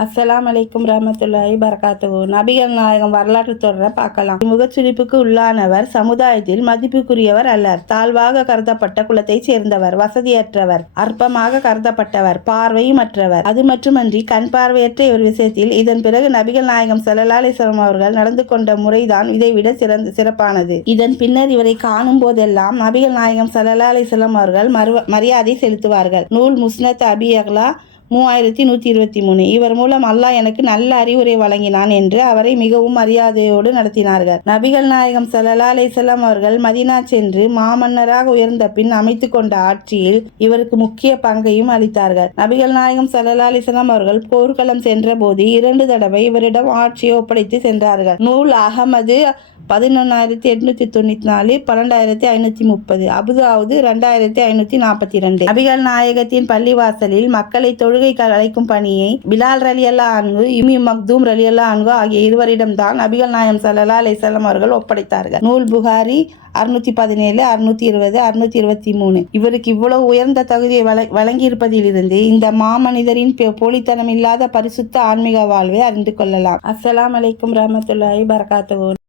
அஸ்ஸலாமு அலைக்கும் ரஹ்மத்துல்லாஹி பரகாத்துஹு. நபிகள் நாயகம் வரலாற்று தொடரை பார்க்கலாம். முகச்சுளிப்புக்கு உள்ளானவர் சமுதாயத்தில் மதிப்புக்குரியவர் அல்லர். தாழ்வாக கருதப்பட்ட குலத்தை சேர்ந்தவர், வசதியற்றவர், அற்பமாக கருதப்பட்டவர், பார்வையுமற்றவர். அது மட்டுமன்றி கண் பார்வையற்ற இவர் விஷயத்தில் இதன் பிறகு நபிகள் நாயகம் ஸல்லல்லாஹு அலைஹி வஸல்லம் அவர்கள் நடந்து கொண்ட முறைதான் இதைவிட சிறப்பானது. இதன் பின்னர் இவரை காணும் போதெல்லாம் நபிகள் நாயகம் ஸல்லல்லாஹு அலைஹி வஸல்லம் அவர்கள் மரியாதை செலுத்துவார்கள். நூல் முஸ்னத் அபி யஅலா 3123. இவர் மூலம் அல்லாஹ் எனக்கு நல்ல அறிவுரை வழங்கினான் என்று அவரை மிகவும் மரியாதையோடு நடத்தினார்கள். நபிகள் நாயகம் ஸல்லல்லாஹு அலைஹி வஸல்லம் அவர்கள் மதீனா சென்று மாமன்னராக உயர்ந்த பின் அமைத்து கொண்ட ஆட்சியில் இவருக்கு முக்கிய பங்கையும் அளித்தார்கள். நபிகள் நாயகம் ஸல்லல்லாஹு அலைஹி வஸல்லம் அவர்கள் போர்க்களம் சென்ற போது 2 தடவை இவரிடம் ஆட்சியை ஒப்படைத்து சென்றார்கள். நூல் அகமது 11,894, 12,530, அபுதாவுது 2,542. நபிகள் நாயகத்தின் பள்ளிவாசலில் மக்களை தொழுகைக்கு அழைக்கும் பணியை பிலால் ரலியல்லாஹு அன்ஹு, உம்மி மக்தூம் ரலியல்லாஹு அன்ஹு ஆகிய இருவரிடம்தான் நபிகள் நாயகம் ஸல்லல்லாஹு அலைஹி வஸல்லம் அவர்கள் ஒப்படைத்தார்கள். நூல் புகாரி 617, 620, 623. இவருக்கு இவ்வளவு உயர்ந்த தகுதியை வழங்கியிருப்பதிலிருந்து இந்த மாமனிதரின் போலித்தனம் இல்லாத பரிசுத்த ஆன்மீக வாழ்வை அறிந்து கொள்ளலாம். அஸ்ஸலாமு அலைக்கும் ரஹ்மத்துல்லாஹி பரகாத்துஹு.